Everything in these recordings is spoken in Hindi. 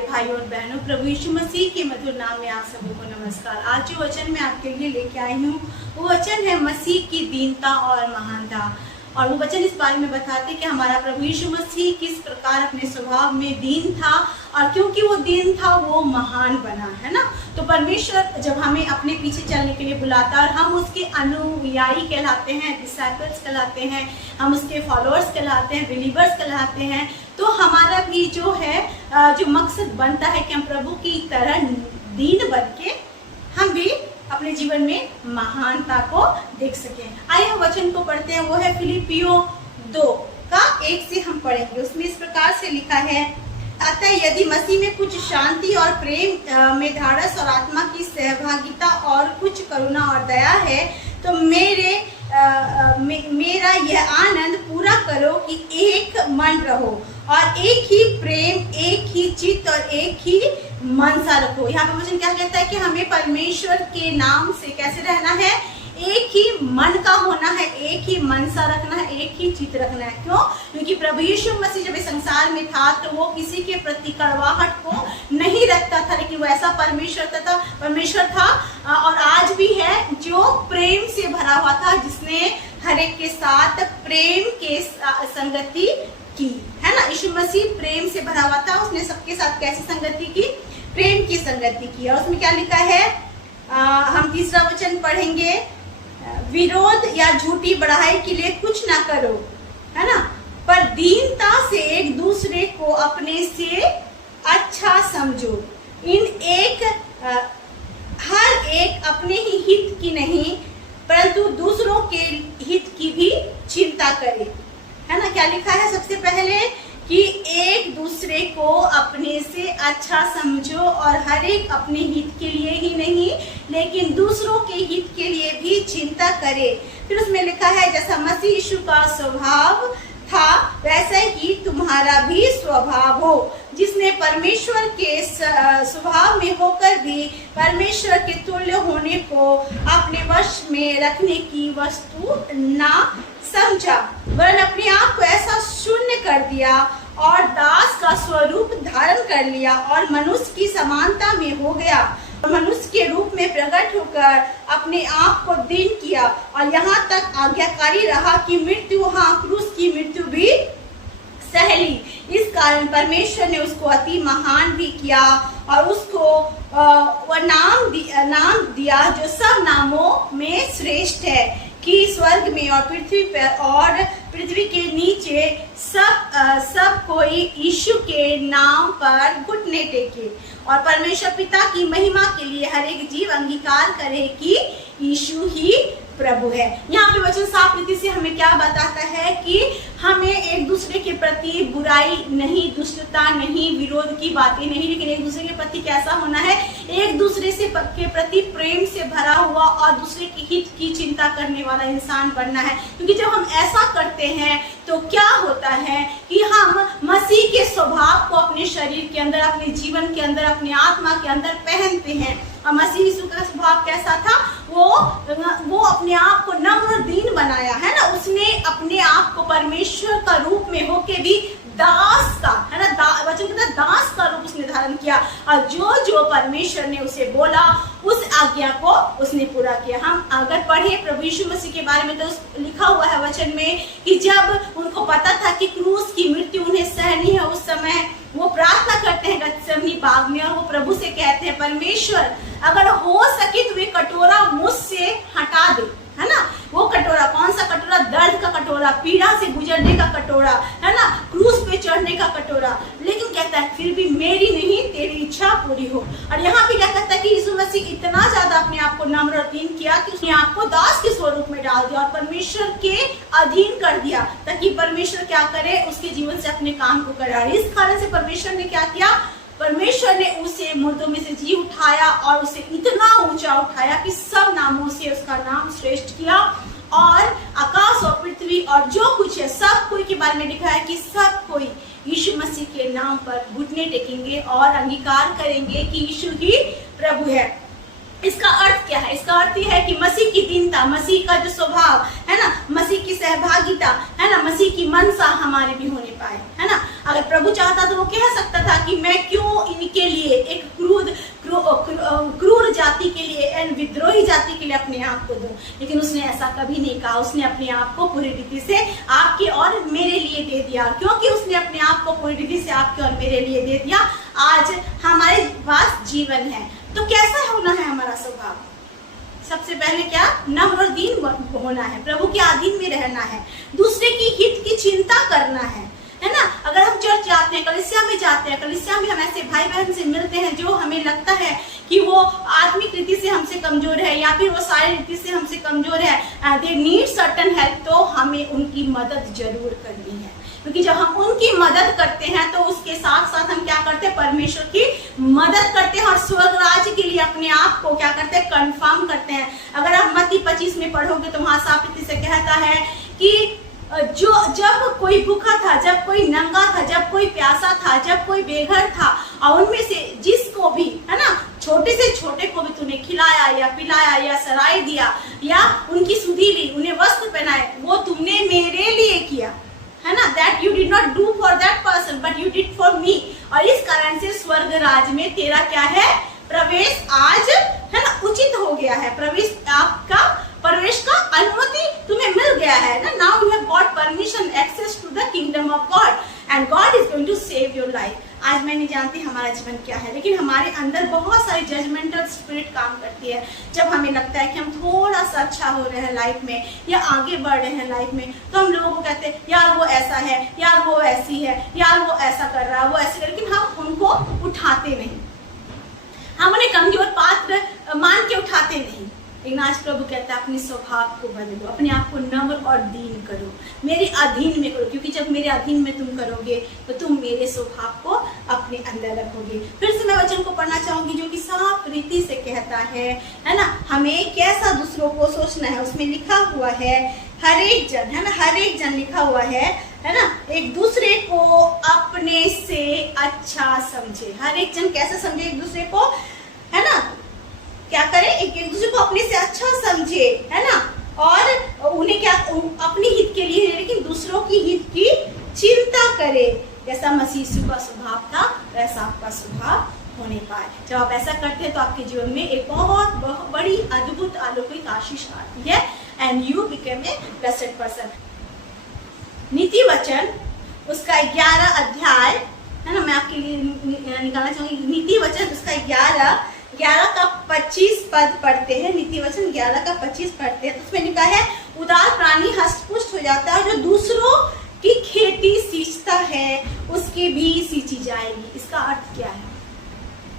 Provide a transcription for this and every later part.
प्यारे भाइयों और बहनों, प्रभु यीशु मसीह के मधुर नाम में आप सभी को नमस्कार। आज जो वचन मैं आपके लिए लेके आई हूँ वो वचन है मसीह की दीनता और महानता। और वो वचन इस बारे में बताते कि हमारा प्रभु यीशु मसीह किस प्रकार अपने स्वभाव में दीन था, और क्योंकि वो दीन था वो महान बना, है ना। तो परमेश्वर जब हमें अपने पीछे चलने के लिए बुलाता है और हम उसके अनुयायी कहलाते हैं, डिसाइपल्स कहलाते हैं, हम उसके फॉलोअर्स कहलाते हैं, बिलीवर्स कहलाते हैं, तो हमारा भी जो है जो मकसद बनता है कि हम प्रभु की तरह दीन बन के हम भी अपने जीवन में महानता को देख सकें। आइए हम वचन को पढ़ते हैं। वो है फिलिपियों 2 का 1 से हम पढ़ेंगे। उसमें इस प्रकार से लिखा है, अतः यदि मसीह में कुछ शांति और प्रेम में ढाढ़स और आत्मा की सहभागिता और कुछ करुणा और दया है, तो मेरा यह आनंद पूरा करो कि एक मन रहो और एक ही प्रेम, एक ही चित्त और एक ही मनसा रखो। यहाँ पे वचन क्या कहता है कि हमें परमेश्वर के नाम से कैसे रहना है, एक ही मन का होना है, एक ही मनसा रखना है, एक ही चित्त रखना है। क्यों? क्योंकि प्रभु यीशु मसीह जब इस संसार में था तो वो किसी के प्रति कड़वाहट को नहीं रखता था, लेकिन वो ऐसा परमेश्वर था और आज भी है जो प्रेम से भरा हुआ था, जिसने हर एक के साथ प्रेम के संगति की, है ना। यीशु मसीह प्रेम से भरा हुआ था, उसने सबके साथ कैसी संगति की? प्रेम की संगति की। और उसमें क्या लिखा है, हम तीसरा वचन पढ़ेंगे, विरोध या झूठी बढ़ाई के लिए कुछ ना करो, है ना, पर दीनता से एक दूसरे को अपने से अच्छा समझो। हर एक अपने ही हित की नहीं परंतु दूसरों के हित की भी चिंता करे, है ना। क्या लिखा है? सबसे पहले कि एक दूसरे को अपने से अच्छा समझो और हर एक अपने हित के लिए ही नहीं लेकिन दूसरों के हित के लिए भी चिंता करे। फिर उसमें लिखा है, जैसा मसीह यीशु का स्वभाव था वैसा ही तुम्हारा भी स्वभाव हो, जिसने परमेश्वर के स्वभाव में होकर भी परमेश्वर के तुल्य होने को अपने वश में रखने की वस्तु ना समझा, वरन अपने आप को ऐसा शून्य कर दिया और दास का स्वरूप धारण कर लिया और मनुष्य की समानता में हो गया और मनुष्य के रूप में प्रकट होकर अपने आप को दीन किया और यहाँ तक आज्ञाकारी रहा कि मृत्यु, हाँ, क्रूस की मृत्यु भी सहली। इस कारण परमेश्वर ने उसको अति महान भी किया और उसको वह नाम दिया जो सब नामों में श्रेष्ठ है, कि स्वर्ग में और पृथ्वी पर और पृथ्वी के नीचे सब कोई यीशु के नाम पर घुटने टेके और परमेश्वर पिता की महिमा के लिए हर एक जीव अंगीकार करे कि यीशु ही प्रभु है। यहाँ पे वचन साफ रीति से हमें क्या बताता है कि हमें एक दूसरे के प्रति बुराई नहीं, दुष्टता नहीं, विरोध की बातें नहीं, लेकिन एक दूसरे के प्रति कैसा होना है, एक दूसरे से के प्रति प्रेम से भरा हुआ और दूसरे के हित की चिंता करने वाला इंसान बनना है। क्योंकि जब हम ऐसा करते हैं तो क्या होता है कि हम मसीह के स्वभाव को अपने शरीर के अंदर, अपने जीवन के अंदर, अपनी आत्मा के अंदर पहनते हैं। और मसीह यीशु का स्वभाव कैसा था? वो अपने आप को नम्र दीन बनाया, है ना। उसने अपने आप को परमेश्वर का रूप में होके भी दास का, है ना, वचन कहता है दास का रूप उसने धारण किया और जो परमेश्वर ने उसे बोला उस आज्ञा को उसने पूरा किया। हम अगर पढ़े प्रभु यीशु मसीह के बारे में तो लिखा हुआ है वचन में कि जब उनको पता था कि क्रूस की मृत्यु उन्हें सहनी है, उस समय वो प्रार्थना करते हैं गतसेमनी बाग में और वो प्रभु से कहते हैं, परमेश्वर अगर हो सके तो ये कटोरा मुझसे हटा दे, है ना। वो कटोरा कौन सा कटोरा? दर्द का कटोरा, पीड़ा से गुजरने का कटोरा, है ना, क्रूस पे चढ़ने का कटोरा। लेकिन कहता है फिर भी मेरी नहीं तेरी इच्छा पूरी हो। और यहाँ पे क्या कहता है कि यीशु मसीह इतना ज्यादा अपने आप को नम्र और दीन किया कि उसने आपको दास के स्वरूप में डाल दिया और परमेश्वर के अधीन कर दिया, ताकि परमेश्वर क्या करे, उसके जीवन से अपने काम को करे। इस कारण से परमेश्वर ने क्या किया? परमेश्वर ने उसे मुर्दों में से जी उठाया और उसे इतना ऊंचा उठाया कि सब नामों से उसका नाम श्रेष्ठ किया और आकाश और पृथ्वी और जो कुछ है सब कोई के बारे में लिखा है कि सब कोई यीशु मसीह के नाम पर घुटने टेकेंगे और अंगीकार करेंगे कि यीशु ही प्रभु है। इसका अर्थ क्या है? इसका अर्थ यह है कि मसीह की दीनता, मसीह का जो स्वभाव है ना, मसीह की सहभागिता है ना, मसीह की मनसा हमारे भी होने पाए, है ना। अगर प्रभु चाहता तो वो कह सकता था कि मैं क्यों इनके लिए एक क्रूर जाति के लिए एंड विद्रोही जाति के लिए अपने आप को दूं, लेकिन उसने ऐसा कभी नहीं कहा। उसने अपने आप को पूरी रीति से आपके और मेरे लिए दे दिया। क्योंकि उसने अपने आप को पूरी रीति से आपके और मेरे लिए दे दिया, आज हमारे पास जीवन है। तो कैसा होना है हमारा स्वभाव? सबसे पहले क्या? नम्र और दीन होना है, प्रभु के अधीन में रहना है, दूसरे की हित की चिंता करना है ना। अगर हम चर्च जाते हैं, कलीसिया में जाते हैं, कलीसिया में हम ऐसे भाई बहन से मिलते हैं जो हमें लगता है कि वो आत्मिक रीति से हमसे कमजोर है या फिर वो शारीरिक रीति से हमसे कमजोर है, दे नीड सर्टेन हेल्प, तो हमें उनकी मदद जरूर करनी है। क्योंकि जब हम उनकी मदद करते हैं तो उसके साथ साथ हम क्या करते हैं? परमेश्वर की मदद करते हैं और स्वर्ग राज्य के लिए अपने आप को क्या करते हैं? कंफर्म करते हैं। अगर आप मत्ती 25 में पढ़ोगे तो वहां साफ रीति से कहता है कि जब कोई भूखा था, जब कोई नंगा था, जब कोई प्यासा था, जब कोई बेघर था, और उनमें से जिसको भी, है ना, छोटे से छोटे को भी तूने खिलाया या पिलाया या सराय दिया या उनकी सुधि ली, उन्हें वस्त्र पहनाए, वो तुमने मेरे लिए किया, है ना। That you did not do for that person but you did for me. और इस कारण से स्वर्ग राज में तेरा क्या है? प्रवेश आज, है ना, उचित हो गया है। प्रवेश आपका, प्रवेश का अनुमति तुम्हें मिल गया है ना। Now you have got permission access to the kingdom of God and God is going to save your life. आज मैं नहीं जानती हमारा जीवन क्या है, लेकिन हमारे अंदर बहुत सारी जजमेंटल स्पिरिट काम करती है। जब हमें लगता है कि हम थोड़ा सा अच्छा हो रहे हैं लाइफ में या आगे बढ़ रहे हैं लाइफ में, तो हम लोगों को कहते हैं यार वो ऐसा है, यार वो ऐसी है, यार वो ऐसा कर रहा है, वो ऐसे कर, लेकिन हम उनको उठाते नहीं, हम उन्हें कमजोर पात्र मान के उठाते नहीं। लेकिन आज प्रभु कहता है अपने स्वभाव को बदलो, अपने आप को नम्र और दीन करो, मेरे अधीन में करो, क्योंकि जब मेरे अधीन में तुम करोगे तो तुम मेरे स्वभाव को अपने अंदर रखोगे। फिर से मैं वचन को पढ़ना चाहूंगी जो कि साफ रीति से कहता है ना, हमें कैसा दूसरों को सोचना है। उसमें लिखा हुआ है हर एक जन, है ना, हर एक जन लिखा हुआ है ना, एक दूसरे को अपने से अच्छा समझे। हर एक जन कैसे समझे एक दूसरे को, है ना, क्या करे? एक दूसरे को अपने से अच्छा समझे, है ना, और उन्हें क्या, अपनी हित के लिए लेकिन दूसरों की हित की चिंता करे। जैसा मसीह यीशु का स्वभाव था वैसा आपका स्वभाव होने पाए। जब आप ऐसा करते हैं तो आपके जीवन में एक बहुत बड़ी अद्भुत अलौकिक आशीष आती है and you become a blessed person. नीति वचन उसका 11 अध्याय, है ना, मैं आपके लिए निकालना चाहूंगी। नीति वचन उसका 11 का 25 पद पढ़ते हैं। नीति वचन 11 का 25 पढ़ते हैं तो उसमें लिखा है उदार प्राणी हष्टपुष्ट हो जाता है, जो दूसरों की खेती सींचता है उसकी भी सींची जाएगी। इसका अर्थ क्या है?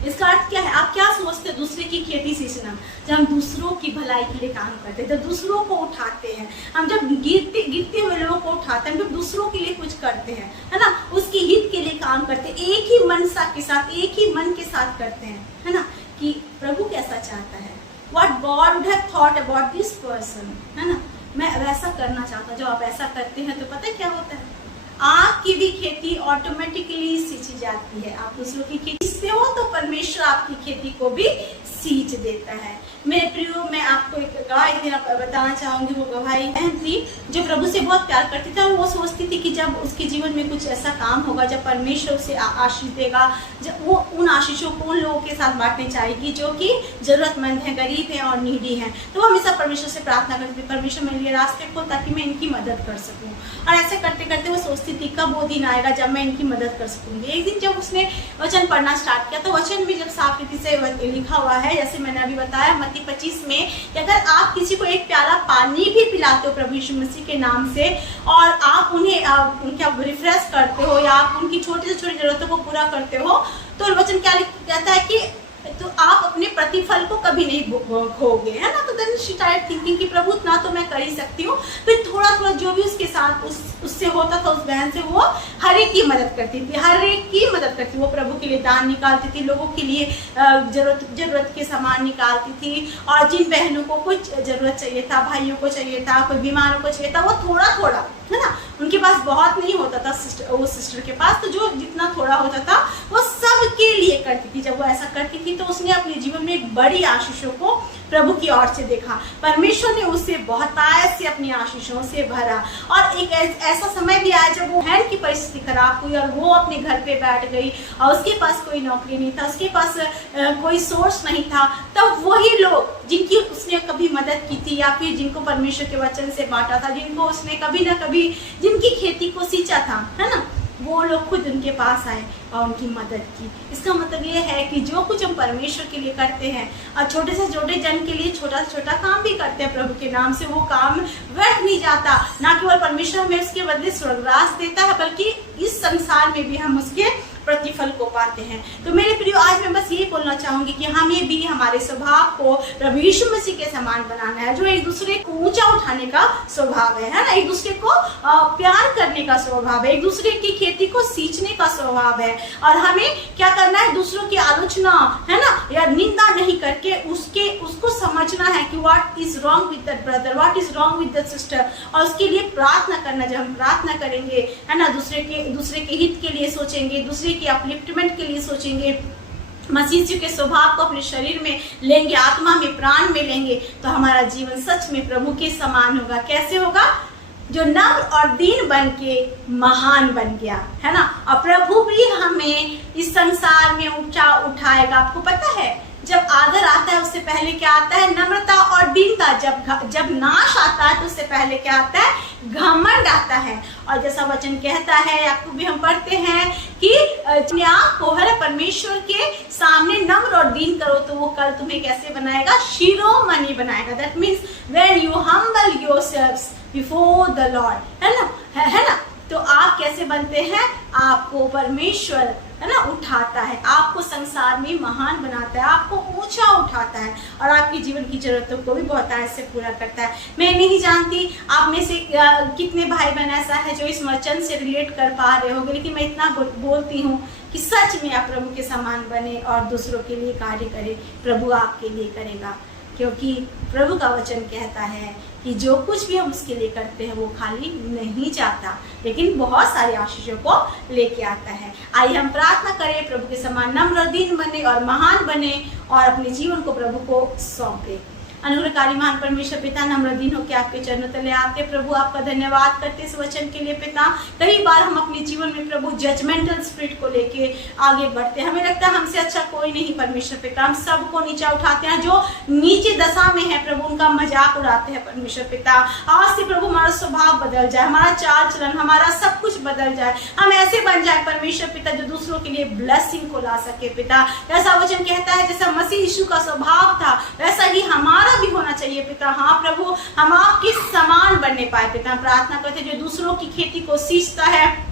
इसका अर्थ क्या है? आप क्या सोचते हैं दूसरे की खेती सींचना? जब हम दूसरों की भलाई के लिए काम करते हैं, जब दूसरों को उठाते हैं, हम जब गिरते हुए लोगों को उठाते हैं, हम जब दूसरों के लिए कुछ करते हैं, है ना, उसकी हित के लिए काम करते हैं, एक ही मनसा के साथ, एक ही मन के साथ करते हैं, है ना, कि प्रभु कैसा चाहता है, what God would have thought about this person, है ना, मैं वैसा करना चाहता हूँ। जब आप ऐसा करते हैं तो पता है क्या होता है? आपकी भी खेती ऑटोमेटिकली सींची जाती है। आप दूसरों की खेती से हो तो परमेश्वर आपकी खेती को भी सींच देता है। मेरे प्रियो, मैं आपको एक गवाही बताना चाहूंगी। वो गवाही बहन थी जो प्रभु से बहुत प्यार करती थी और वो सोचती थी कि जब उसके जीवन में कुछ ऐसा काम होगा, जब परमेश्वर उसे आशीष देगा, जब वो उन आशीषों को उन लोगों के साथ बांटने चाहेगी जो कि जरूरतमंद है, गरीब है और नीडी है। तो वो हमेशा परमेश्वर से प्रार्थना करती थी, परमेश्वर मेरे लिए रास्ते खोल ताकि मैं इनकी मदद कर सकूँ। और ऐसे करते करते वो सोचती थी कब वो दिन आएगा जब मैं इनकी मदद कर सकूंगी। एक दिन जब उसने वचन पढ़ना स्टार्ट किया तो वचन में जब साफ रीति से लिखा हुआ है, जैसे मैंने अभी बताया मत्ती 25 में, कि अगर आप किसी को एक प्याला पानी भी पिलाते हो प्रभु यीशु मसीह के नाम से और आप उन्हें उनके रिफ्रेश करते हो या आप उनकी छोटी से छोटी जरूरतों को पूरा करते हो, तो वचन क्या कहता है कि तो आप अपने प्रतिफल को कभी नहीं खोगे, है ना। तो देन शी स्टार्टेड थिंकिंग कि प्रभु इतना तो मैं कर ही सकती हूँ। फिर थोड़ा थोड़ा जो भी उसके साथ उससे होता था, उस बहन से वो हर एक की मदद करती थी, हर एक की मदद करती थी। वो प्रभु के लिए दान निकालती थी, लोगों के लिए जरूरत के सामान निकालती थी, और जिन बहनों को कुछ जरूरत चाहिए था, भाइयों को चाहिए था, कोई बीमारों को चाहिए था, वो थोड़ा थोड़ा, है ना, उनके पास बहुत नहीं होता था वो सिस्टर के पास, तो जो जितना थोड़ा होता था वो सब सबके लिए करती थी। जब वो ऐसा करती थी तो उसने अपने जीवन में एक बड़ी आशीषों को प्रभु की ओर से देखा। परमेश्वर ने उसे बहुतायत से अपनी आशीषों से भरा। और एक ऐसा समय भी आया जब वो हैन की परिस्थिति खराब हुई और वो अपने घर पे बैठ गई और उसके पास कोई नौकरी नहीं था, उसके पास कोई सोर्स नहीं था। तब वही लोग जिनकी उसने कभी मदद की थी या फिर जिनको परमेश्वर के वचन से बांटा था, जिनको उसने कभी ना कभी जिनकी खेती को सींचा था, है ना, वो लोग खुद उनके पास आए और उनकी मदद की। इसका मतलब ये है कि जो कुछ हम परमेश्वर के लिए करते हैं और छोटे से छोटे जन के लिए छोटा से छोटा काम भी करते हैं प्रभु के नाम से, वो काम व्यर्थ नहीं जाता। ना केवल परमेश्वर हमें उसके बदले स्वर्गराज देता है, बल्कि इस संसार में भी हम उसके प्रतिफल को पाते हैं। तो मेरे प्रियो, आज मैं बस ये बोलना चाहूंगी कि हमें भी हमारे स्वभाव को प्रभु यीशु मसीह के समान बनाना है, जो एक दूसरे को ऊंचा उठाने का स्वभाव है ना, एक दूसरे को प्यार करने का स्वभाव है, एक दूसरे की खेती को सींचने का स्वभाव है। और हमें क्या करना है, दूसरों की आलोचना, है ना, या निंदा नहीं करके उसको समझना है कि what is wrong with that brother, what is wrong with that sister, और उसके लिए प्रार्थना करना। जब हम प्रार्थना करेंगे, है ना, दूसरे के हित के लिए सोचेंगे, दूसरे की अपलिफ्टमेंट के लिए सोचेंगे, मसीह के स्वभाव को अपने शरीर में लेंगे, आत्मा में, प्राण में लेंगे, तो हमारा जीवन सच में प्रभु के समान होगा। कैसे होगा? जो नम्र और दीन बन के महान बन गया, है ना। और प्रभु भी हमें इस संसार में ऊंचा उठाएगा। आपको पता है, जब आदर आता है उससे पहले क्या आता है? नम्रता और दीनता। जब नाश आता है तो उससे पहले क्या आता है? घमंड आता है। और जैसा वचन कहता है, याकूब भी हम पढ़ते हैं कि अपने आप को हर परमेश्वर के सामने नम्र और दीन करो तो वो कल तुम्हें कैसे बनाएगा? शिरोमणि बनाएगा। That means when you humble yourselves before the Lord, है ना। तो आप कैसे बनते हैं? आपको परमेश्वर, है ना, उठाता है, आपको संसार में महान बनाता है, आपको ऊंचा उठाता है और आपकी जीवन की जरूरतों को भी बहुत से पूरा करता है। मैं नहीं जानती आप में से कितने भाई बहन ऐसा है जो इस वचन से रिलेट कर पा रहे होंगे, लेकिन मैं इतना बोलती हूँ कि सच में आप प्रभु के समान बने और दूसरों के लिए कार्य करें। प्रभु आपके लिए करेगा, क्योंकि प्रभु का वचन कहता है कि जो कुछ भी हम उसके लिए करते हैं वो खाली नहीं जाता, लेकिन बहुत सारी आशीषों को लेके आता है। आइए हम प्रार्थना करें, प्रभु के समान नम्र दीन बने और महान बने और अपने जीवन को प्रभु को सौंपे। अनुग्रहकारी महान परमेश्वर पिता, नम्र दीन होकर आपके चरणों तले आते प्रभु, आपका धन्यवाद करते इस वचन के लिए पिता। कई बार हम अपने जीवन में प्रभु जजमेंटल स्पिरिट को लेके आगे बढ़ते हैं, हमें लगता है हमसे अच्छा कोई नहीं परमेश्वर पिता, हम सबको नीचा उठाते हैं। जो नीचे दशा में है प्रभु उनका मजाक उड़ाते हैं परमेश्वर पिता। आज से प्रभु हमारा स्वभाव बदल जाए, हमारा चाल चलन, हमारा सब कुछ बदल जाए, हम ऐसे बन जाए परमेश्वर पिता जो दूसरों के लिए ब्लेसिंग को ला सके पिता। ऐसा वचन कहता है जैसा मसीह यीशु का स्वभाव था वैसा ही हमारा भी होना चाहिए पिता। हाँ प्रभु, हम आपके समान बनने पाए पिता। प्रार्थना करते जो दूसरों की खेती को सींचता है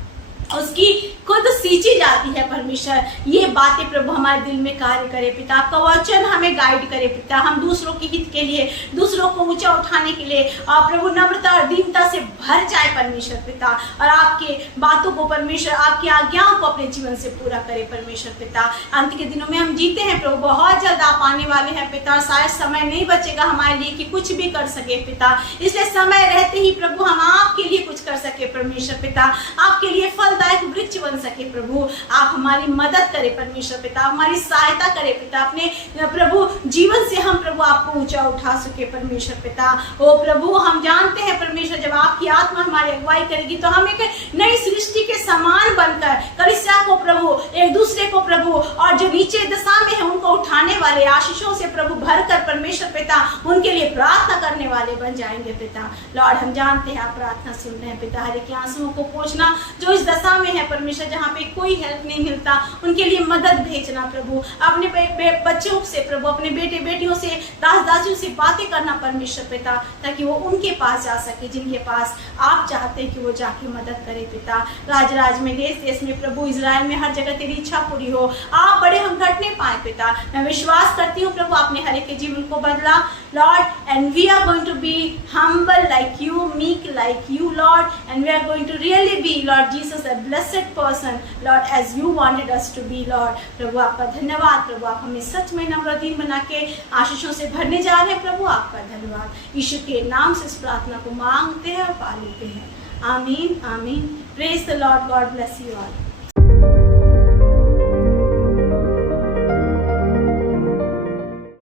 उसकी खुद सींची जाती है परमेश्वर। ये बातें प्रभु हमारे दिल में कार्य करे पिता, आपका वचन हमें गाइड करे पिता। हम दूसरों के हित के लिए, दूसरों को ऊंचा उठाने के लिए आप प्रभु नम्रता और दीनता से भर जाए परमेश्वर पिता, और आपके बातों को परमेश्वर, आपकी आज्ञाओं को अपने जीवन से पूरा करे परमेश्वर पिता। अंत के दिनों में हम जीते हैं प्रभु, बहुत जल्द आप आने वाले हैं पिता, शायद समय नहीं बचेगा हमारे लिए कि कुछ भी कर सके पिता, इसलिए समय रहते ही प्रभु हम आपके लिए कुछ कर सके परमेश्वर पिता, आपके लिए फलदायक वृक्ष बन सके प्रभु। आप हमारी मदद करें परमेश्वर पिता, हमारी सहायता करें पिता, अपने प्रभु जीवन से हम प्रभु आपको ऊंचा उठा सके परमेश्वर पिता। ओ प्रभु, हम जानते हैं परमेश्वर जब आपकी आत्मा हमारी अगुवाई करेगी तो हम एक नई सृष्टि के समान बनकर कलीसिया को प्रभु, एक दूसरे को प्रभु, और जो नीचे दशा में है उनको उठाने वाले, आशीषों से प्रभु भरकर परमेश्वर पिता उनके लिए प्रार्थना करने वाले बन जाएंगे पिता। लॉर्ड, हम जानते हैं आप प्रार्थना सुन रहे हैं पिता, हर एक आंसुओं को पोंछना जो इस दशा में है परमेश्वर, जहाँ पे कोई हेल्प नहीं मिलता उनके लिए मदद भेजना प्रभु। अपने बच्चों से प्रभु, अपने बेटे बेटियों से, दास दासियों से बातें करना परमेश्वर पिता, ताकि वो उनके पास जा सके जिनके पास आप चाहते हैं कि वो जाके मदद करे पिता। राज राज में, देश देश में प्रभु, इजराइल में, हर जगह तेरी इच्छा पूरी हो, आप बड़े हम घटने पाए पिता। मैं विश्वास करती हूँ प्रभु आपने हर एक के जीवन को बदला lord, and we are going to be humble like you, meek like you Lord, and we are going to really be Lord Jesus a blessed person Lord as you wanted us to be Lord। प्रभु आपका धन्यवाद प्रभु, आप हमें सच में नम्र दीन बना के आशीषों से भरने जा रहे हैं प्रभु, आपका धन्यवाद। यीशु के नाम से इस प्रार्थना को मांगते हैं और पा लेते हैं, आमीन आमीन। Praise the Lord, God bless you all.